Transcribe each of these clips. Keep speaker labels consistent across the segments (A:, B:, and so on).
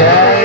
A: Yeah.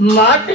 A: मात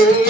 A: Thank.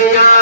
B: দুনিয়া